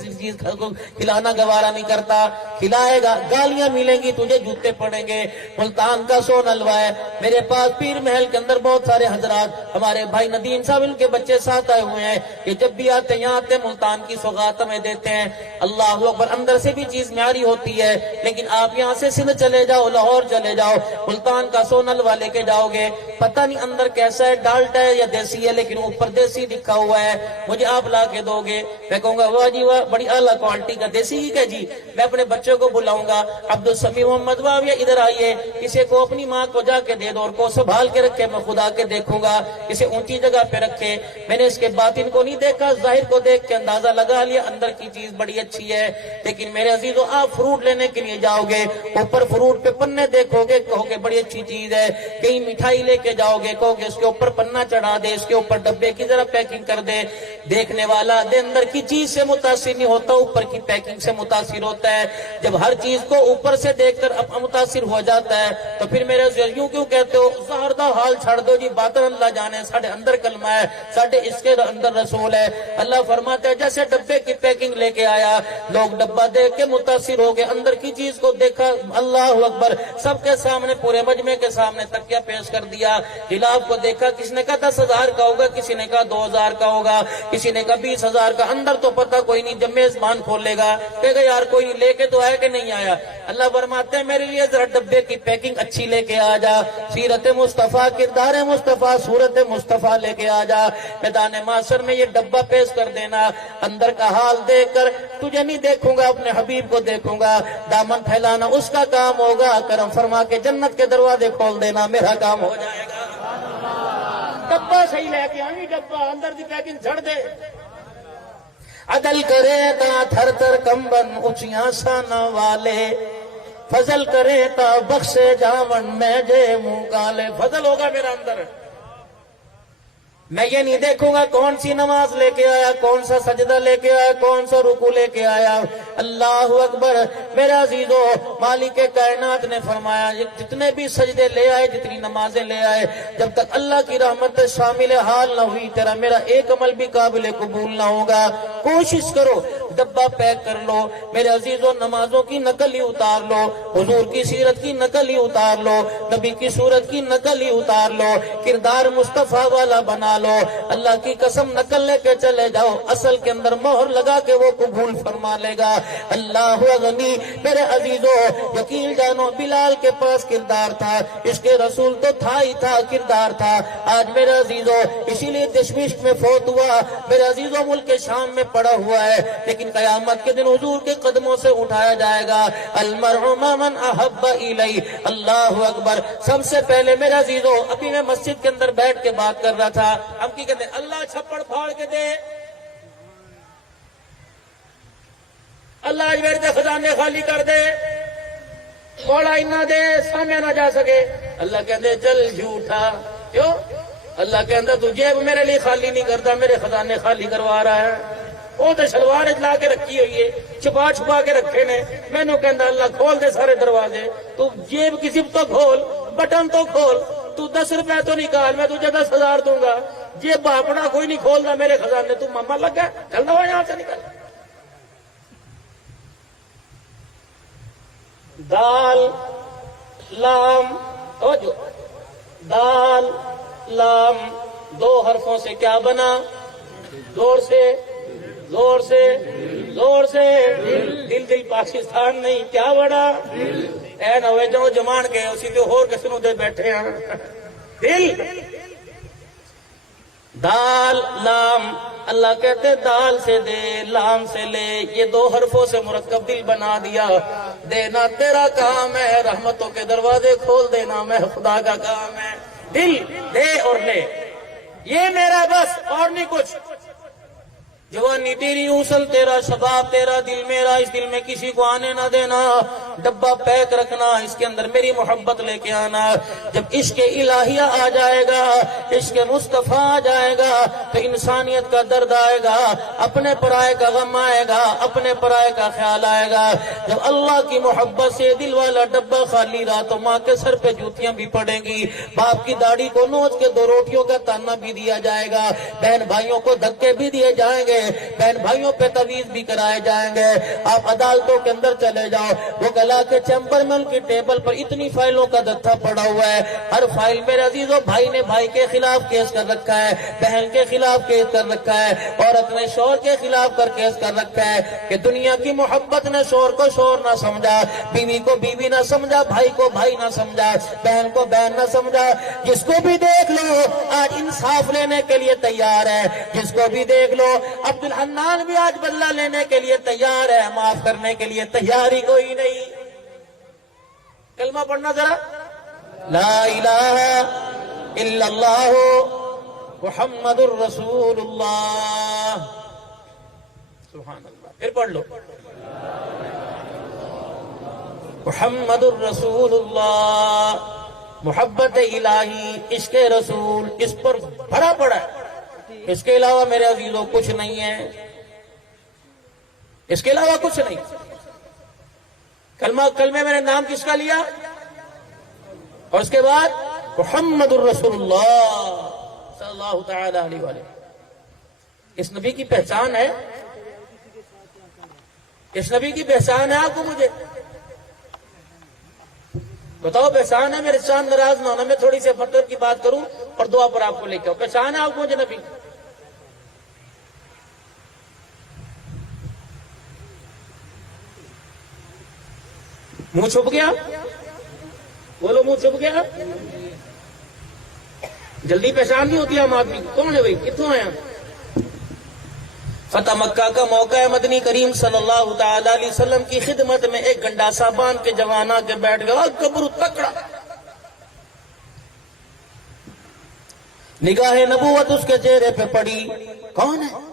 کھلانا گوارا نہیں کرتا، کھلائے گا گالیاں ملیں گی تجھے، جوتے پڑیں گے۔ ملتان کا سون حلوہ ہے، میرے پاس پیر محل کے اندر بہت سارے حضرات، ہمارے بھائی ندیم صاحب ان کے بچے ساتھ آئے ہوئے ہیں، کہ جب بھی آتے یہاں آتے ملتان کی سوغات ہمیں دیتے ہیں۔ اللہ اکبر، اندر سے بھی چیز معیاری ہوتی ہے، لیکن آپ یہاں سے سندھ چلے جاؤ، لاہور چلے جاؤ، ملتان کا سون حلوہ لے کے جاؤ گے، پتہ نہیں اندر کیسا ہے، ڈالٹا ہے یا دیسی ہے، لیکن اوپر دیسی لکھا ہوا ہے۔ مجھے آپ لا کے دو گے، میں کہوں گا واہ جی واہ، بڑی اعلیٰ کوالٹی کا دیسی ہی ہے جی۔ میں اپنے بچوں کو بلاؤں گا، عبدالسمیع محمد واویہ ادھر آئیے، کسی کو اپنی ماں کو جا کے دے دو اور کو سنبھال کے رکھے، میں خدا کے دیکھوں گا، اسے اونچی جگہ پہ رکھے۔ میں نے اس کے باطن کو نہیں دیکھا، ظاہر کو دیکھ کے اندازہ لگا لیا اندر کی چیز بڑی اچھی ہے، لیکن میرے عزیزو آپ فروٹ لینے کے لیے جاؤ گے، اوپر فروٹ پہ پنے دیکھو گے، کہو گے بڑی اچھی چیز ہے۔ کہیں مٹھائی لے کے جاؤ گے، کہو گے اس کے اوپر پنا چڑھا دے، اس کے اوپر ڈبے کی ذرا پیکنگ کر دے۔ دیکھنے والا دے اندر کی چیز سے متاثر نہیں ہوتا، اوپر کی پیکنگ سے متاثر ہوتا ہے۔ جب ہر چیز کو اوپر سے دیکھ کر متاثر ہو جاتا ہے تو پھر میرے یوں کیوں کہتے ہو ظاہر دا حال چھڑ دو جی، باطن اللہ جانے، ساڑھے اندر کلمہ ہے، ساڑھے اس کے اندر رسول ہے۔ اللہ فرماتا ہے جیسے ڈبے کی پیکنگ لے کے آیا، لوگ ڈبہ دیکھ کے متاثر ہو گئے، اندر کی چیز کو دیکھا، اللہ اکبر، سب کے سامنے، پورے مجمع کے سامنے تکیہ پیش کر دیا۔ غلاف کو دیکھا، کسی نے کہا 10,000 کا ہوگا، کسی نے کہا 2,000 کا ہوگا، کسی نے کہا 20,000 کا، اندر تو پتہ کوئی نہیں، جب میزبان کھولے گا کہے گا یار کوئی لے کے تو آیا کہ نہیں آیا۔ اللہ فرماتے ہیں میرے لیے ذرا ڈبے کی پیکنگ اچھی لے کے آ جا، سیرت مصطفیٰ، کردار مصطفیٰ، صورت مصطفیٰ لے کے آ جا۔ میدان معاشر میں یہ ڈبہ پیش کر دینا، اندر کا حال دیکھ کر تجھے نہیں دیکھوں گا، اپنے حبیب کو دیکھوں گا۔ دامن پھیلانا اس کا کام ہوگا، کرم فرما کے جنت کے دروازے کھول دینا میرا کام ہو جائے گا۔ ڈبہ صحیح لے کے آئی، ڈبہ اندر دی پیکنگ جھڑ دے۔ عدل کرے تا تھر تھر کمبن اچیاں سانا والے، فضل کرے تا بخشے جاون میں جے منہ کالے۔ فضل ہوگا میرا اندر، میں یہ نہیں دیکھوں گا کون سی نماز لے کے آیا، کون سا سجدہ لے کے آیا، کون سا رکوع لے کے آیا۔ اللہ اکبر، میرے عزیزو، مالک کائنات نے فرمایا جتنے بھی سجدے لے آئے، جتنی نمازیں لے آئے، جب تک اللہ کی رحمت شامل حال نہ ہوئی، تیرا میرا ایک عمل بھی قابل قبول نہ ہوگا۔ کوشش کرو ڈبہ پیک کر لو میرے عزیزوں، نمازوں کی نقل ہی اتار لو، حضور کی سیرت کی نقل ہی اتار لو، نبی کی صورت کی نقل ہی اتار لو، کردار مصطفیٰ والا بنا لو، اللہ کی قسم نقل لے کے چلے جاؤ، اصل کے اندر مہر لگا کے وہ قبول فرما لے گا۔ اللہ غنی میرے عزیزوں، یقین جانو بلال کے پاس کردار تھا، اس کے رسول تو تھا ہی تھا، کردار تھا۔ آج میرے عزیزوں اسی لیے دشمش میں فوت ہوا، میرے عزیزوں ملک شام میں پڑا ہوا ہے، لیکن قیامت کے دن حضور کے قدموں سے اٹھایا جائے گا۔ المرء مع من احب الی، اللہ اکبر۔ سب سے پہلے میرے عزیزوں، ابھی میں مسجد کے اندر بیٹھ کے بات کر رہا تھا، ہم کی کہتے ہیں اللہ چھپڑ پھاڑ کے دے، اللہ آج میرے خزانے خالی کر دے، کوڑا ہی نہ دے، سامنے نہ جا سکے۔ اللہ کہتے چل جھوٹا، کیوں؟ اللہ کہتا تو جیب میرے لیے خالی نہیں کرتا، میرے خزانے خالی کروا رہا ہے۔ وہ تو شلوار لا کے رکھی ہوئی ہے، چھپا چھپا کے رکھے نے، میں نے کہتا اللہ کھول دے سارے دروازے، تو جیب کی زپ تو کھول، بٹن تو کھول، تو 10 روپے تو نکال، میں تجھے 10,000 دوں گا۔ جیب اپنا کوئی نہیں کھولتا میرے خزانے، تو ماما لگ گیا، چلنا ہوا یہاں سے نکل۔ دال لام، توجہ، دال لام 2 حرفوں سے کیا بنا؟ زور سے، زور سے، زور سے، دل دل پاکستان نہیں، کیا بڑا؟ اے نوے جو جمان کے اسی تو ہور کسنوں دے بیٹھے ہیں، دل۔ دال لام، اللہ کہتے دال سے دے، لام سے لے، یہ 2 حرفوں سے مرکب دل بنا دیا۔ دینا تیرا کام ہے، رحمتوں کے دروازے کھول دینا میں خدا کا کام ہے۔ دل دے اور لے، یہ میرا بس، اور نہیں کچھ۔ جوانی تیری اوصل تیرا، شباب تیرا، دل میرا، اس دل میں کسی کو آنے نہ دینا، ڈبہ پیک رکھنا، اس کے اندر میری محبت لے کے آنا۔ جب عشق الہیہ آ جائے گا، عشق مصطفیٰ آ جائے گا، تو انسانیت کا درد آئے گا، اپنے پرائے کا غم آئے گا، اپنے پرائے کا خیال آئے گا۔ جب اللہ کی محبت سے دل والا ڈبہ خالی رہا تو ماں کے سر پہ جوتیاں بھی پڑیں گی، باپ کی داڑھی کو نوچ کے 2 روٹیوں کا تانا بھی دیا جائے گا، بہن بھائیوں کو دھکے بھی دیے جائیں گے، بہن بھائیوں پہ تویز بھی کرائے جائیں گے۔ آپ عدالتوں کے اندر چلے جاؤ، وہ گلا کے چیمبر میں ان کی ٹیبل پر اتنی فائلوں کا دتھا پڑا ہوا ہے، ہر فائل میرے عزیزوں بھائی نے بھائی کے خلاف کیس کر رکھا ہے، بہن کے خلاف کیس کر رکھا ہے، عورت نے شوہر کے خلاف کر کیس کر رکھا ہے کہ دنیا کی محبت نے شوہر کو شوہر نہ سمجھا، بیوی کو بیوی نہ سمجھا، بھائی کو بھائی نہ سمجھا، بہن کو بہن نہ سمجھا۔ جس کو بھی دیکھ لو آج انصاف لینے کے لیے تیار ہے، جس کو بھی دیکھ لو عبد الحنان بھی آج بدلہ لینے کے لیے تیار ہے، معاف کرنے کے لیے تیار ہی کوئی نہیں۔ کلمہ پڑھنا ذرا، لا الہ الا اللہ محمد الرسول اللہ، سبحان اللہ۔ پھر پڑھ لو، محمد الرسول اللہ، محبت الہی، عشق رسول اس پر بھرا پڑا ہے۔ اس کے علاوہ میرے عزیزوں کچھ نہیں ہے، اس کے علاوہ کچھ نہیں۔ کلمے میں نے نام کس کا لیا؟ اور اس کے بعد محمد الرسول اللہ صلی اللہ تعالی علیہ وآلہ۔ اس نبی کی پہچان ہے، اس نبی کی پہچان ہے آپ کو، مجھے بتاؤ پہچان ہے؟ میرے ساتھ ناراض نہ ہونا، میں تھوڑی سی مطلب کی بات کروں اور دعا پر آپ کو لے کے آؤں۔ پہچان ہے آپ کو مجھے نبی؟ منہ چھپ گیا؟ بولو منہ چھپ گیا؟ جلدی پہچان نہیں ہوتی ہم آدمی کو، کون ہے بھائی، کتوں ہیں؟ فتح مکہ کا موقع ہے، مدنی کریم صلی اللہ تعالی علیہ وسلم کی خدمت میں ایک گنڈاسا باندھ کے جوان آ کے بیٹھ گیا، گبرو تکڑا، نگاہ نبوت اس کے چہرے پہ پڑی، کون ہے؟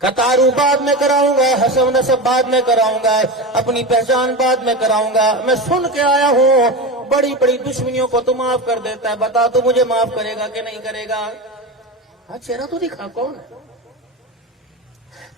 کتارو بعد میں کراؤں گا، حسب نسب بعد میں کراؤں گا، اپنی پہچان بعد میں کراؤں گا، میں سن کے آیا ہوں بڑی بڑی دشمنیوں کو تو معاف کر دیتا ہے، بتا تو مجھے معاف کرے گا کہ نہیں کرے گا؟ چہرہ تو دکھا، کون ہے؟